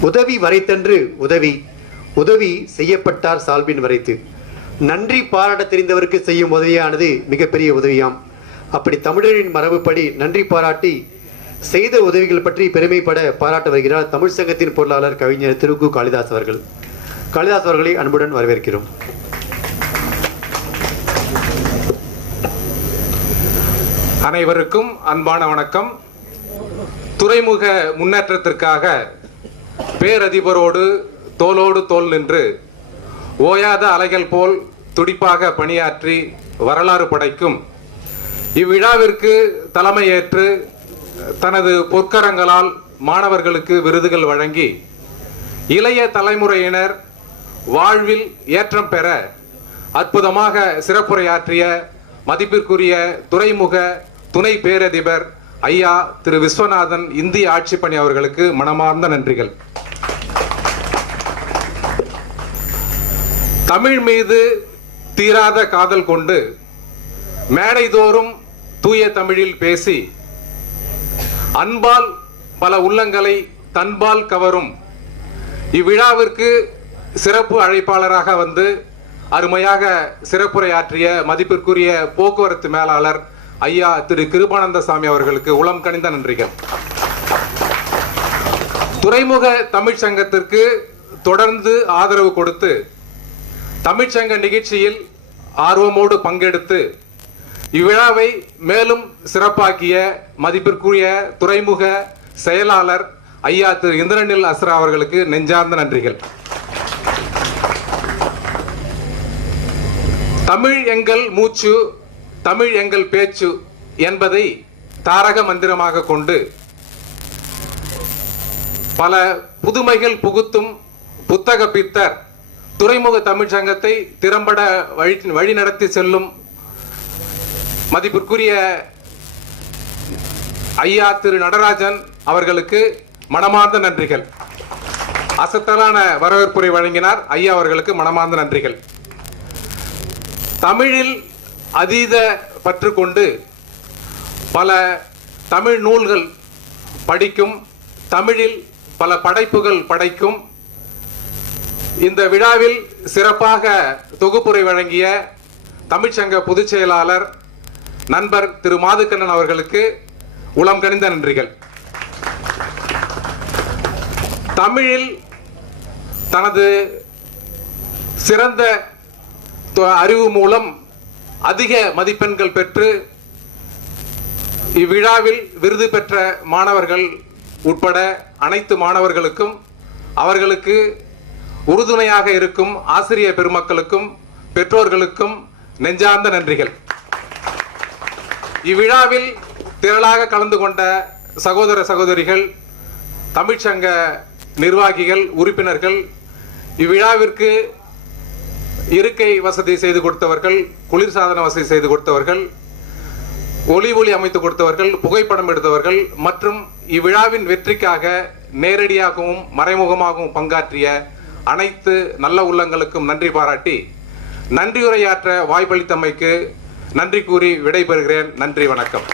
உதவி வரைத்தன்று உதவி உதவி செய்யப்பட்டார் சால்பின் வரைத்து. நன்றி பாராட்ட தெரிந்தவருக்கு செய்யும் உதவியானது மிகப்பெரிய உதவியாம். அப்படி தமிழரின் மரபுப்படி நன்றி பாராட்டி செய்த உதவிகள் பற்றி பெருமைப்பட பாராட்ட வருகிறார் தமிழ் சங்கத்தின் பொருளாளர் கவிஞர் திரு கு. காளிதாஸ் அவர்கள். காளிதாஸ் அவர்களை அன்புடன் வரவேற்கிறோம். அனைவருக்கும் அன்பான வணக்கம். துறைமுக முன்னேற்றத்திற்காக பேரதிபரோடு தோளோடு தோல் நின்று ஓயாத அலைகள் போல் துடிப்பாக பணியாற்றி வரலாறு படைக்கும். இவ்விழாவிற்கு தலைமையேற்று தனது பொற்கரங்களால் மாணவர்களுக்கு விருதுகள் வழங்கி இளைய தலைமுறையினர் வாழ்வில் ஏற்றம் பெற அற்புதமாக சிறப்புரையாற்றிய மதிப்பிற்குரிய துறைமுக துணை பேரதிபர் ஐயா திரு விஸ்வநாதன் இந்திய ஆட்சி பணி அவர்களுக்கு மனமார்ந்த நன்றிகள். தமிழ் மீது தீராத காதல் கொண்டு மேடைதோறும் தூய தமிழில் பேசி அன்பால் பல உள்ளங்களை தன்பால் கவரும் இவ்விழாவிற்கு சிறப்பு அழைப்பாளராக வந்து அருமையாக சிறப்புரையாற்றிய மதிப்பிற்குரிய போக்குவரத்து மேலாளர் ஐயா திரு கிருபானந்த சாமி அவர்களுக்கு உளம் கணிந்த நன்றிகள். துறைமுக தமிழ்ச்சங்கத்திற்கு தொடர்ந்து ஆதரவு கொடுத்து தமிழ்ச்சங்க நிகழ்ச்சியில் ஆர்வமோடு பங்கெடுத்து இவ்விழாவை மேலும் சிறப்பாக்கிய மதிப்பிற்குரிய துறைமுக செயலாளர் ஐயா திரு இந்திரனில் அஸ்ரா அவர்களுக்கு நெஞ்சார்ந்த நன்றிகள். தமிழ் எங்கள் மூச்சு தமிழ் எங்கள் பேச்சு என்பதை தாரக மந்திரமாக கொண்டு பல புதுமைகள் புகுத்தும் புத்தக பித்தர் துறைமுக தமிழ் சங்கத்தை திறம்பட வழி வழிநடத்தி செல்லும் மதிப்பிற்குரிய ஐயா திரு நடராஜன் அவர்களுக்கு மனமார்ந்த நன்றிகள். அசத்தலான வரவேற்புரை வழங்கினார் ஐயா அவர்களுக்கு மனமார்ந்த நன்றிகள். தமிழில் அதீத பற்று கொண்டு பல தமிழ் நூல்கள் படிக்கும் தமிழில் பல படைப்புகள் படைக்கும். இந்த விழாவில் சிறப்பாக தொகுப்புரை வழங்கிய தமிழ்ச்சங்க பொதுச் செயலாளர் நண்பர் திரு மாதுக்கண்ணன் அவர்களுக்கு உளம் கனிந்த நன்றிகள். தமிழில் தனது சிறந்த அறிவு மூலம் அதிக மதிப்பெண்கள் பெற்று இவ்விழாவில் விருது பெற்ற மாணவர்கள் உட்பட அனைத்து மாணவர்களுக்கும் அவர்களுக்கு உறுதுணையாக இருக்கும் ஆசிரிய பெருமக்களுக்கும் பெற்றோர்களுக்கும் நெஞ்சார்ந்த நன்றிகள். இவ்விழாவில் திரளாக கலந்து கொண்ட சகோதர சகோதரிகள் தமிழ்ச்சங்க நிர்வாகிகள் உறுப்பினர்கள் இவ்விழாவிற்கு இருக்கை வசதி செய்து கொடுத்தவர்கள் குளிர்சாதன வசதி செய்து கொடுத்தவர்கள் ஒளி ஒளி அமைத்து கொடுத்தவர்கள் புகைப்படம் எடுத்தவர்கள் மற்றும் இவ்விழாவின் வெற்றிக்காக நேரடியாகவும் மறைமுகமாகவும் பங்காற்றிய அனைத்து நல்ல உள்ளங்களுக்கும் நன்றி பாராட்டி நன்றியுரையாற்ற வாய்ப்பளித்தமைக்கு நன்றி கூறி விடைபெறுகிறேன். நன்றி வணக்கம்.